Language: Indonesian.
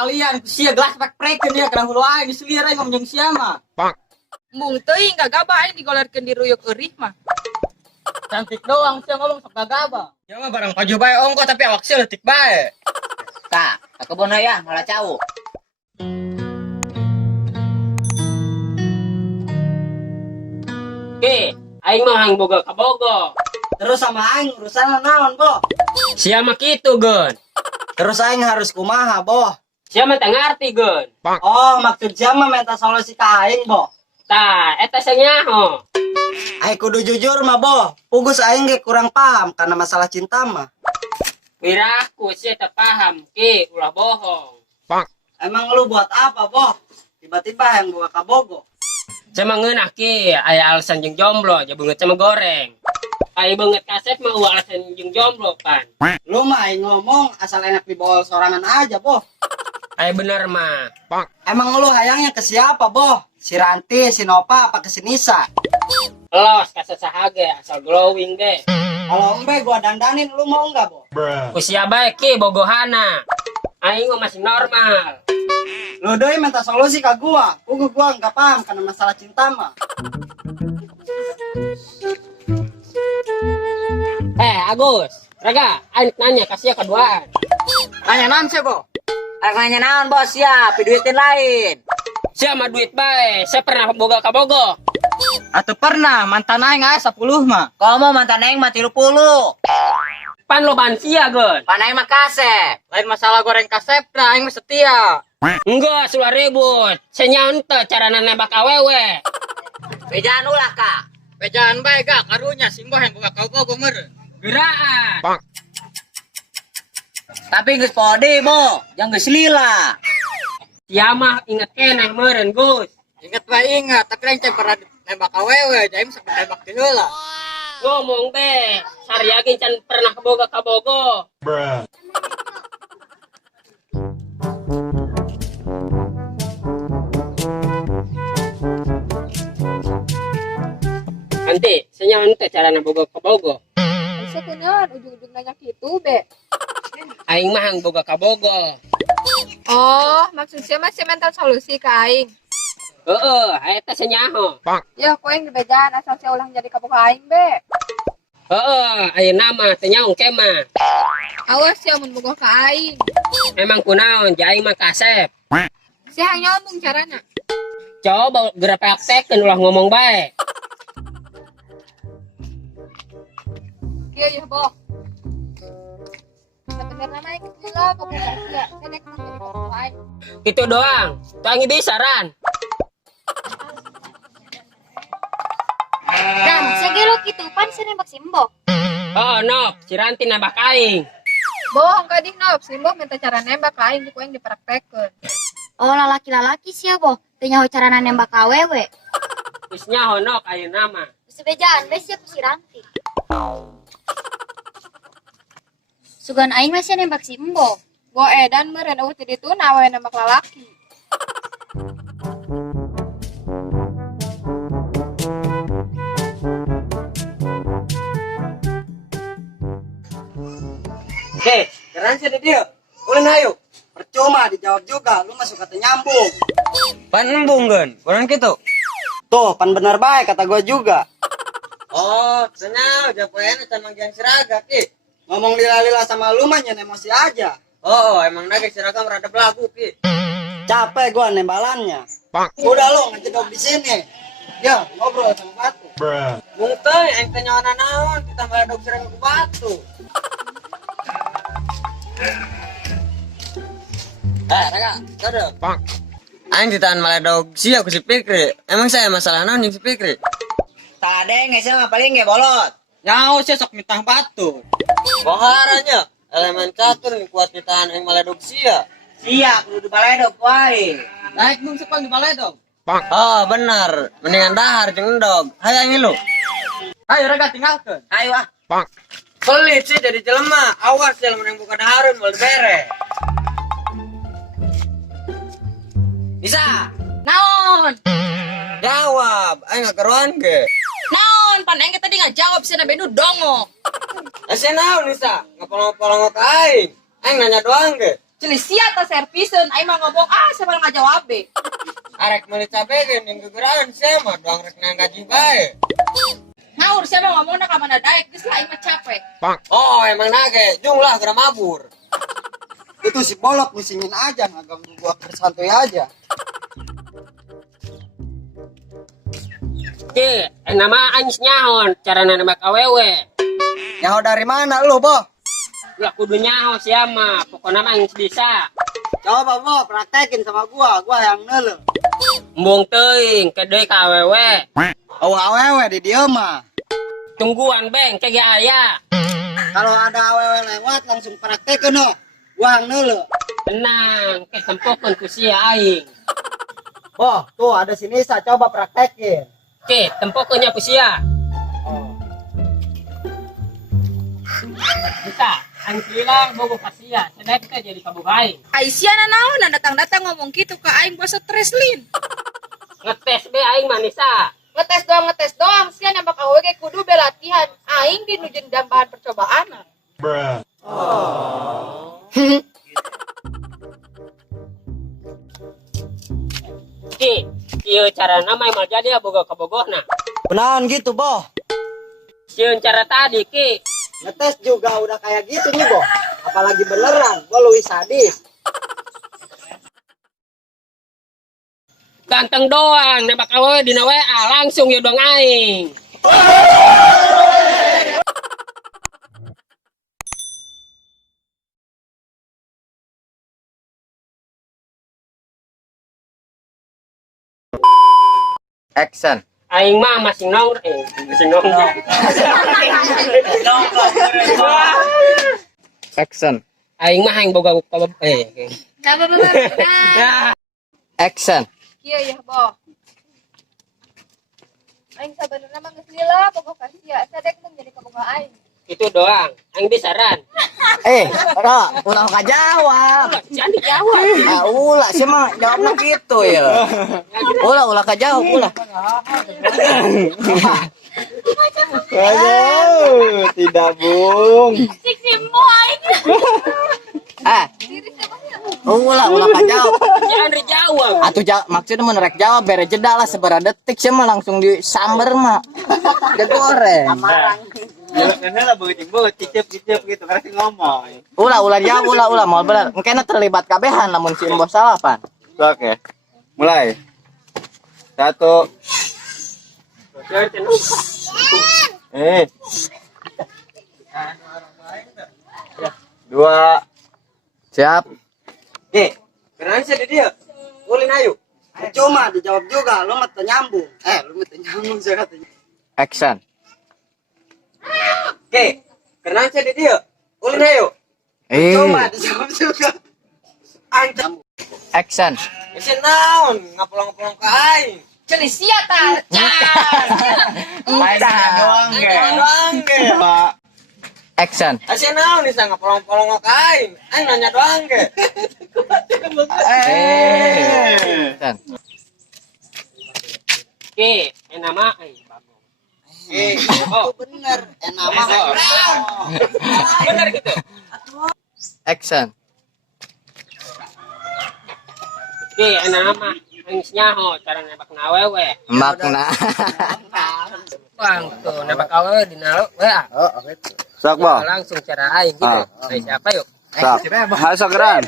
kalian sia gelas pak preken dia kena hulu aing disulir aing ngomong sia mah. Mung teuing gagaba aing digolerkeun di ruyuk eurih mah. Cantik doang sia ngomong sok gagaba. Ya mah barang baju bae ongko tapi awak sia leutik bae. Kak, ke kebun ya malah cau. Oke, aing mah hang boga kabogo. Terus sama aing urusan naon, Bo? Sia mah kitu, Gun. Terus aing harus kumaha, Bo? Sia mah teu ngarti, Gun. Oh, maksud sia mah minta solusi ka aing, Bo. Tah, eta sanyaho. Aing kudu jujur mah, Bo. Pugus aing ge kurang paham karena masalah cinta mah. Wiraku sia teu paham, Ki, ulah bohong. Emang lu buat apa, Bo? Tiba-tiba yang buka kabogo. Sia mah ngeunah, Ki, aya alasan jeung jomblo, ja beungeut sama goreng. Ai beungeut kasep mah ulah alasan jeung jomblo pan. Lu mah aing ngomong asal enak dibawa sorangan aja, Bo. Ai bener mah. Emang lu hayangnya ke siapa, Bo? Si Ranti, si Nova, apa ke si Nisa? Los ka sasahage asal glowing ge. Kalau embe gua dandanin, lu mau nggak, Bo? Ku sia bae, Ki, bogohana. Aing mah masih normal. Lu doi minta solusi ke gua. Gua nggak paham karena masalah cinta mah. Agus, Raga, aing nanya kasih keduaan. Nanya naon sih, Bo? Arek nanya naon bos ya, piduitin lain. Sia mah duit bae, saya pernah boga kabogo. Atuh pernah mantan aing aya 10 mah. Komo mantan aing mah 30. Pan lo ban sia, Gun. Pan aing mah kasep. Lain masalah goreng kasep, nah aing mah setia. Enggak, sulah ribut. Saya nyantet cara nembak awewe. Bejaan ulah kak. Bejaan bae gak karunya simbo yang buka kabogo meureun. Geraan. Tapi geus pode bo, jangan geus lila. Sia mah inget keneh meureun, Gus. Ingat bae ingat, tapi aing teh pernah nembak awewe, jadi mah sampai nembak di heula. Ngomong be, saryageun can pernah boga kabogo. Nanti, saya nyantet cara boga kabogo. Sakunaon ujung-ujung nanya kitu, Be. Aing mah hang boga kabogo. Oh, maksud sia mah sia mental solusi ka aing. Heeh, eta sanyaho. Ya, kowe yang dibejaan asal sia ulah jadi kabogo aing, Be. Heeh, ayeuna mah teu nyaong kemah. Awas sia mun bogoh ka aing. Emang kunaon, ja aing mah kasep. Sia hang nyomong carana. Coba geura praktekkeun ulah ngomong bae. Kieu ya, Bo. Sebenarnya naik gila kabogo sia. Kenek mah jadi kabogo aing. Gitu doang. Tuangi bisa ran. Dan segelo kitu pan nembak simbo. Oh, nok, si Ranti nembak aing. Bohong ka dik nop, simbo minta cara nembak ka aing ku aing dipraktekeun. Oh lalaki-lalaki sia boh, teu nyaho carana nembak ka awewe. Geus nyaho nok ayeuna mah. Geus bejaan we sia ku si Ranti. Sugan aing mah sia nembak simbo. Go edan meureun eueuh teu dituna we nembak lalaki. Oke, keren sih dia. Ulin ayo. Percuma dijawab juga, lu masuk kata nyambung. Pan embung Gun, kurang gitu. Tuh, pan bener baik kata gua juga. Oh, senang japoeuna can manggiang siraga ki. Ngomong lila-lila sama lu mah nyen emosi aja. Oh, emang nage siraga merada belagu ki. Capek gua nembalannya. Udah lu ngejedok di sini. Ya, ngobrol sama batu. Mung teh aing teh nyawana naon ditambah dog siraga ku batu. Raga, sadar. Aing ditahan maledog sia ku si Fikri. Emang saya masalah naon jeung si Fikri? Tade ngese mah paling ge bolot. Nyaho sih sok mitah batu. Boharanya elemen catur nih kuat ditahan aing maledog sia. Sia kudu baledog wae. Naik mung sepang di balai dong. Oh, benar. Mendingan dahar jeung endog. Hayu aing lu. Ayo Raga tinggalkeun. Ayo ah. Pelit sih jadi jelema. Awas jelema yang buka daharun mau bere. Bisa. Naon? Jawab. Aing ngakeruan ge. Naon? Pan aing tadi ngajawab sia benu dongo. Asa naon Nisa? Ngapalong-palong ka aing. Aing nanya doang ge. Celi sia ta servisen, aing mah ngomong siapa yang ngajawab be. Arek meuli cabekeun yang gegeran sia mah doang rek nang gaji bae. Ngaur siapa ngomongna ka mana daek geus aing mah capek. Oh, emang nage, jumlah geura mabur. Itu si Bolot musingin aja, nggak ganggu gua bersantai aja. Ki, nama aing nyahon carana nembak awewe. Nyaho dari mana lu, Boh? Lah kudu nyaho sia mah, pokona mah aing bisa. Coba, Boh, praktekin sama gua yang neuleuh. Embung teuing ke deui ka awewe. Oh, awewe di dieu mah. Tungguan beng kege aya. Kalau ada awewe lewat langsung praktekin no. Gua yang neuleuh. Tenang, ke tempokeun ku sia aing. Boh, tuh ada si Nisa, coba praktekin. Ke tempokeun nya ku sia. Bisa, aing bilang bogo ka sia, sedek teh jadi kaboga aing. Aisyah naon datang-datang ngomong gitu ke aing gua stres lin. Ngetes be aing manisa. Ngetes doang, sia nembak awewe ge kudu be latihan. Aing di nuju bahan percobaan. Ki, ieu carana mah mal jadi boga kabogohna. Benahan gitu, Boh. Sieun cara tadi ki. Ngetes juga udah kayak gitu nih, Boh. Apalagi beneran, gua luwih sadis. Ganteng doang, nembak awewe dina WA langsung ya dong aing. Action. Aing mah masih nongkrong. Action. Aing mah aing boga Action. Iya ya, Boh. Aing sabenerna mah geus lila boga ka sia, sadek mah jadi kaboga aing. itu doang. Aing bisaran. Ulah kajawab. Jangan dijawab. Ulah sih mah jawabnya gitu ya. Ulah kajawab ulah. Aduh, tidak, Bung. Ulah kajawab. Jangan dijawab. Atuh maksudnya menerek jawab bere jeda lah seberapa detik sih mah langsung disamber mah. Digoreng. Karena begitu cicip gitu karena ngomong. Ulah jawab ulah mau bener. Engkena terlibat kabehan lamun si Mbah salah pan. Oke. Mulai. 1 2 Siap. Kenapa sih dia? Ulin ayo. Cuma dijawab juga, lu mah nyambung. Lu mah nyambung saya katanya. Action. Kenapa sih dia? Ulin ayo. Cuma dijawab juga. Ancam. Action. Isi naon, ngapulang-pulang ke aing. Celi sia ta. Doang ge. Pak. Action. Isi naon nih ngapulang-pulang ke aing. Aing nanya doang ge. Action. Oke, nama Bagong. Bener. Nama Benar gitu. Action. Oke, nama aing nyaho cara nembak awewe. Makna. Bang tuh nembak awewe dina WA. Sok, Bang. Langsung cara aing gitu. Siapa yuk? Sok. Hai, Sogeran.